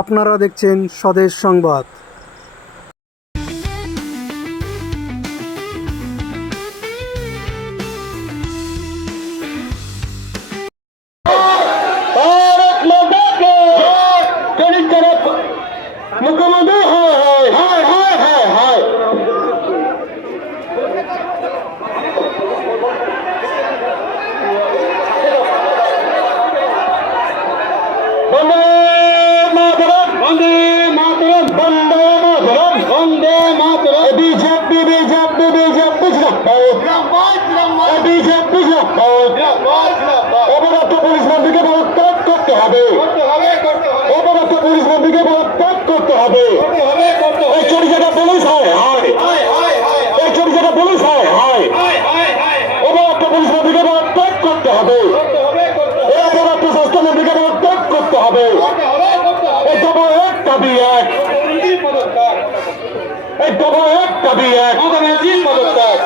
আপনারা দেখছেন স্বদেশ সংবাদ। মুখ্যমন্ত্রী হায় হায় হায় হায় হায় Vande Mataram Vande Mataram Vande Mataram Vande Mataram BJP BJP BJP BJP অবরত পুলিশ মন্ত্রীকে পদত্যাগ করতে হবে, অবরত পুলিশ মন্ত্রীকে পদত্যাগ করতে হবে। এই চোরি জায়গা পুলিশ হয় হায়, এই চোরি জায়গা পুলিশ হয় হায়, অবরত পুলিশ মন্ত্রীকে পদত্যাগ করতে হবে, এই অবরত স্বাস্থ্য মন্ত্রীকে পদত্যাগ করতে হবে। এই তবে এক দাবি এক, এই তবে এক দাবি এক পদত্যাগ।